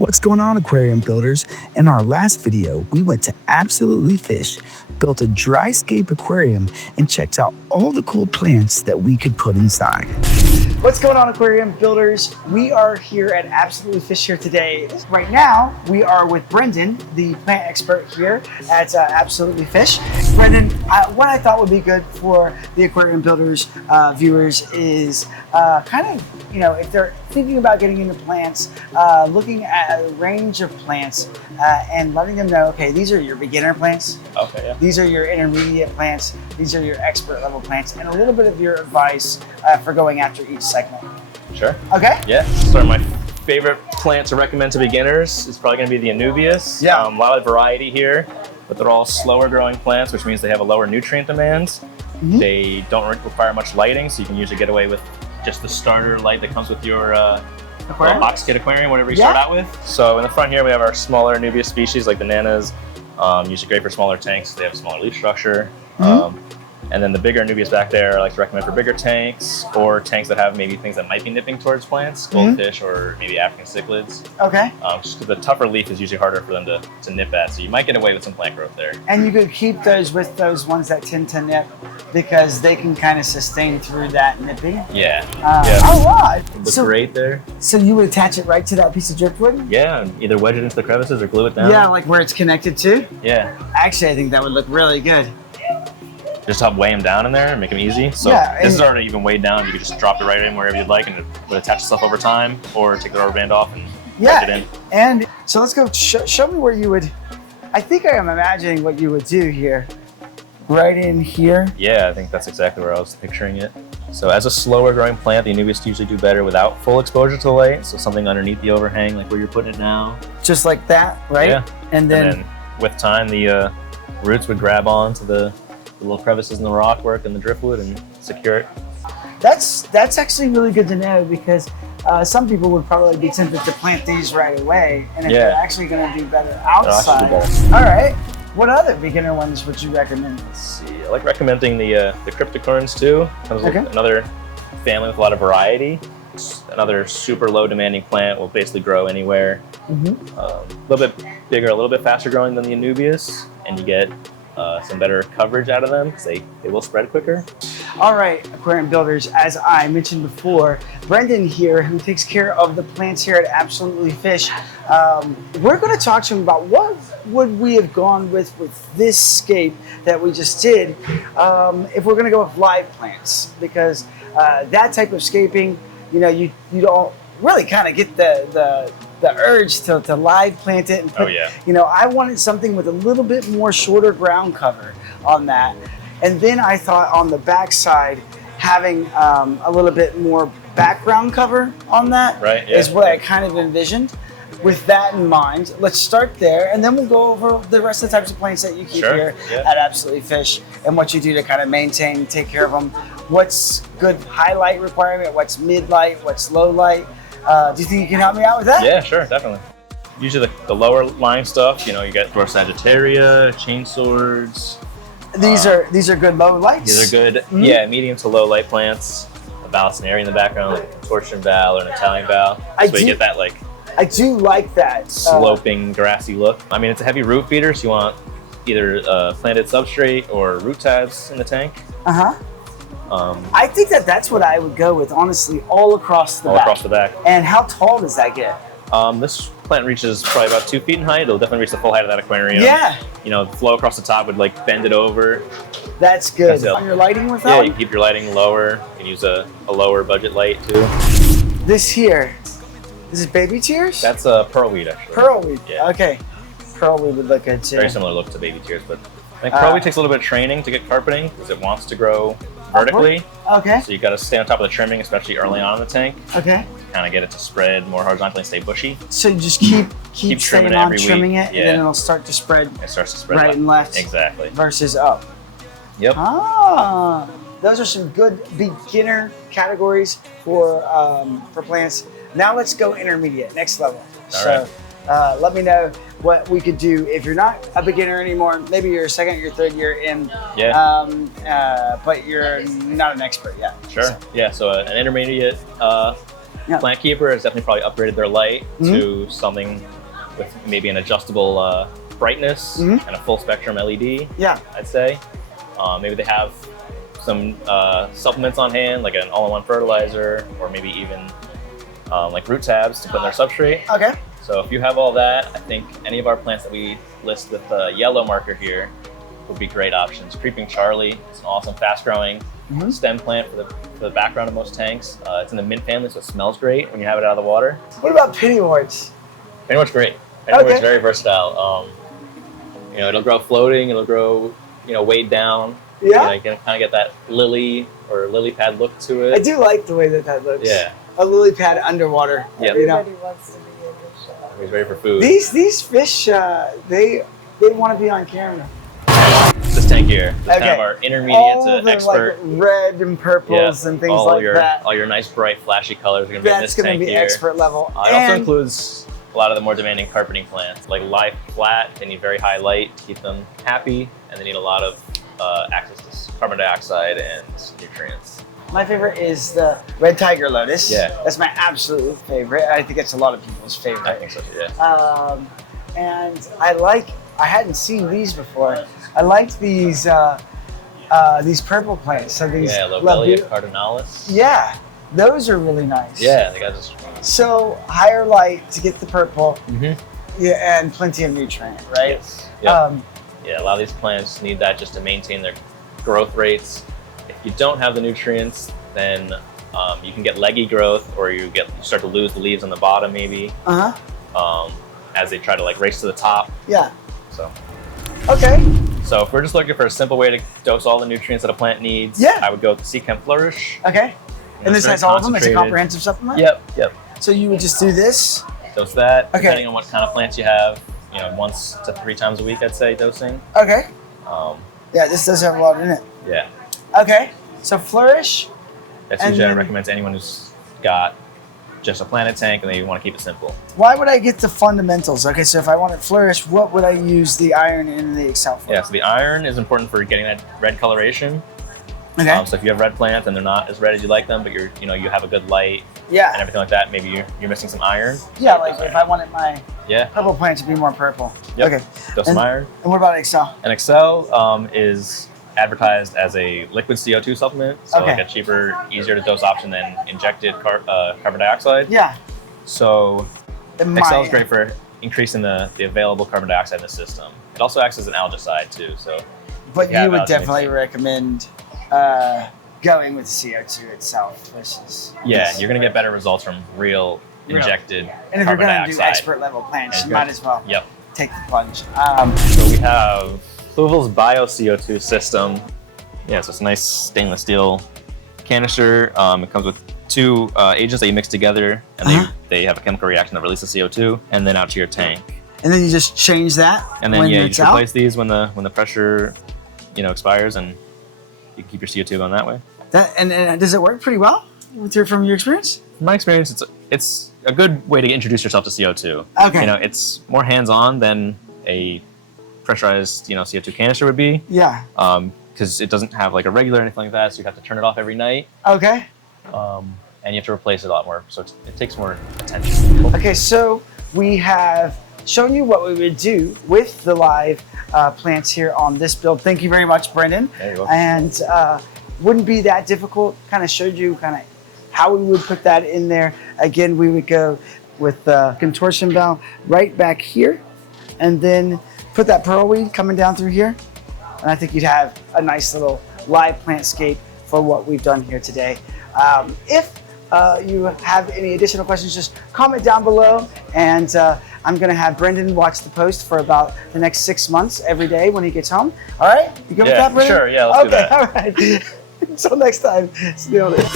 What's going on, aquarium builders? In our last video, we went to Absolutely Fish, built a dryscape aquarium, and checked out all the cool plants that we could put inside. What's going on, aquarium builders? We are here at Absolutely Fish here today. Right now, we are with Brendan, the plant expert here at Absolutely Fish. Brendan, what I thought would be good for the aquarium builders, viewers, is kind of, if they're thinking about getting into plants, looking at a range of plants and letting them know, okay, these are your beginner plants. Okay, yeah. These are your intermediate plants. These are your expert level plants, and a little bit of your advice for going after each segment. Sure. Okay. Yeah. So my favorite plant to recommend to beginners is probably going to be the Anubias. Yeah. A lot of variety here, but they're all slower growing plants, which means they have a lower nutrient demand. Mm-hmm. They don't require much lighting, so you can usually get away with just the starter light that comes with your box kit aquarium, whatever you start out with. So in the front here, we have our smaller Anubia species like bananas. Usually great for smaller tanks. They have a smaller leaf structure. Mm-hmm. And then the bigger Anubias back there, I like to recommend for bigger tanks or tanks that have maybe things that might be nipping towards plants, goldfish or maybe African cichlids. Okay. Just because the tougher leaf is usually harder for them to nip at, so you might get away with some plant growth there. And you could keep those with those ones that tend to nip because they can kind of sustain through that nipping. Yeah. Oh, wow. It looks great there. So you would attach it right to that piece of driftwood? Yeah, either wedge it into the crevices or glue it down. Yeah, like where it's connected to? Yeah. Actually, I think that would look really good. Just help weigh them down in there and make them easy. So this is already even weighed down. You can just drop it right in wherever you'd like, and it would attach itself over time, or take the rubber band off and wedge it in. And so let's go. Show me where you would. I think I am imagining what you would do here. Right in here. Yeah, I think that's exactly where I was picturing it. So as a slower growing plant, the Anubias usually do better without full exposure to light. So something underneath the overhang, like where you're putting it now. Just like that, right? Yeah. And then with time, the roots would grab on to the little crevices in the rockwork and the driftwood and secure it. That's actually really good to know, because some people would probably be tempted to plant these right away, and if they're actually going to do better outside. All right. What other beginner ones would you recommend? Let's see. I like recommending the cryptocorns too. Comes with another family with a lot of variety. Another super low demanding plant will basically grow anywhere. A little bit bigger, a little bit faster growing than the Anubias, and you get some better coverage out of them because they will spread quicker. All right, aquarium builders, as I mentioned before, Brendan here, who takes care of the plants here at Absolutely Fish, we're going to talk to him about what would we have gone with this scape that we just did if we're going to go with live plants, because that type of scaping, you don't really kind of get the urge to live plant it and put, I wanted something with a little bit more shorter ground cover on that. And then I thought on the back side, having a little bit more background cover on that is what I kind of envisioned. With that in mind, let's start there, and then we'll go over the rest of the types of plants that you keep here at Absolutely Fish and what you do to kind of maintain, take care of them. What's good highlight requirement, what's mid-light, what's low light. Do you think you can help me out with that? Yeah, sure, definitely. Usually the lower line stuff, you get Sagittaria, chain swords. These are good low lights? These are good, medium to low light plants. A Balancenaria in the background, like a torsion val or an Italian val. So you get that I do like that sloping, grassy look. I mean, it's a heavy root feeder, so you want either planted substrate or root tabs in the tank. I think that's what I would go with, honestly, all across the back. All across the back. And how tall does that get? This plant reaches probably about 2 feet in height. It'll definitely reach the full height of that aquarium. Yeah. The flow across the top would bend it over. That's good. On your lighting with that? Yeah, you can keep your lighting lower. You can use a lower budget light too. This here, this is baby tears? That's a pearlweed, actually. Pearlweed, okay. Pearlweed would look good too. Very similar look to baby tears, but I think pearlweed takes a little bit of training to get carpeting because it wants to grow vertically. Okay. So you got to stay on top of the trimming, especially early on in the tank. Okay. Kind of get it to spread more horizontally and stay bushy. So you just keep trimming it trimming it, and then it'll start to spread. It starts to spread right and left. Exactly. Versus up. Yep. Ah, those are some good beginner categories for plants. Now let's go intermediate, next level. All right. Let me know what we could do if you're not a beginner anymore. Maybe you're a second or third year in, but you're not an expert yet. Sure. So. Yeah. So an intermediate Plant Keeper has definitely probably upgraded their light to something with maybe an adjustable brightness and a full spectrum LED. Yeah. I'd say. Maybe they have some supplements on hand, like an all-in-one fertilizer, or maybe even like root tabs to put in their substrate. Okay. So if you have all that, I think any of our plants that we list with the yellow marker here would be great options. Creeping Charlie, it's an awesome, fast-growing stem plant for the background of most tanks. It's in the mint family, so it smells great when you have it out of the water. What about pennyworts? Pennywort's great. Pennywort's very versatile. You know, it'll grow floating, it'll grow, you know, weighed down. Yeah. You know, you can kind of get that lily or lily pad look to it. I do like the way that looks. Yeah. A lily pad underwater. Yeah. You know? Everybody wants to be in the shot. He's ready for food. These fish, they want to be on camera. This tank here, this kind of our intermediate to the, expert. Like, red and purples and things like that. All your nice, bright, flashy colors are going to be in this tank here. That's going to be expert level. It also includes a lot of the more demanding carpeting plants, like live flat. They need very high light to keep them happy, and they need a lot of access to carbon dioxide and nutrients. My favorite is the red tiger lotus. Yeah. That's my absolute favorite. I think it's a lot of people's favorite. I think so too, yeah. And I hadn't seen these before. I liked these purple plants. So these Lobelia cardinalis. Yeah, those are really nice. Yeah, they got this. So higher light to get the purple. Yeah, and plenty of nutrient, right? Yes. Yep. Yeah, a lot of these plants need that just to maintain their growth rates. If you don't have the nutrients, then you can get leggy growth, or you start to lose the leaves on the bottom, maybe. As they try to like race to the top. Yeah. So. Okay. So if we're just looking for a simple way to dose all the nutrients that a plant needs, I would go with the Sea Chem Flourish. Okay. And this has all of them? It's a comprehensive supplement? Yep. So you would just do this? Dose that, depending on what kind of plants you have. You know, 1 to 3 times a week, I'd say, dosing. Okay. Yeah, this does have a lot in it. Yeah. Okay. So Flourish. That's usually I recommend to anyone who's got just a planted tank and they want to keep it simple. Why would I get the fundamentals? Okay, so if I want to Flourish, what would I use the iron and the Excel for? Yeah, so the iron is important for getting that red coloration. Okay. So if you have red plants and they're not as red as you like them, but you have a good light and everything like that, maybe you're missing some iron. Yeah, like if I wanted my purple plant to be more purple. Yep. Okay. Dose some iron. And what about Excel? And Excel is advertised as a liquid CO2 supplement, so like a cheaper, easier to dose option than injected carbon dioxide. Yeah. So Excel is great for increasing the available carbon dioxide in the system. It also acts as an algicide too. So. But you would definitely recommend going with CO2 itself versus. Yeah, you're gonna get better results from real injected carbon dioxide. And if you're gonna do expert level plants, you might as well take the plunge. So we have Louisville's Bio CO2 system. Yeah, so it's a nice stainless steel canister. It comes with 2 agents that you mix together, and they have a chemical reaction that releases CO2, and then out to your tank. And then you just change that. And then you just replace these when the pressure, expires, and you can keep your CO2 going that way. And does it work pretty well from your experience? From my experience, it's a good way to introduce yourself to CO2. Okay. It's more hands-on than a pressurized, CO2 canister would be. Yeah. Because it doesn't have like a regular or anything like that, so you have to turn it off every night. Okay. And you have to replace it a lot more, so it takes more attention. Okay, so we have shown you what we would do with the live plants here on this build. Thank you very much, Brendan. There you go. And wouldn't be that difficult. Kind of showed you how we would put that in there. Again, we would go with the contortion valve right back here, and then put that pearlweed coming down through here. And I think you'd have a nice little live plantscape for what we've done here today. If you have any additional questions, just comment down below, and I'm gonna have Brendan watch the post for about the next 6 months every day when he gets home. All right? You good with that, Brendan? Sure, yeah, let's do that. All right. Until next time, see you later.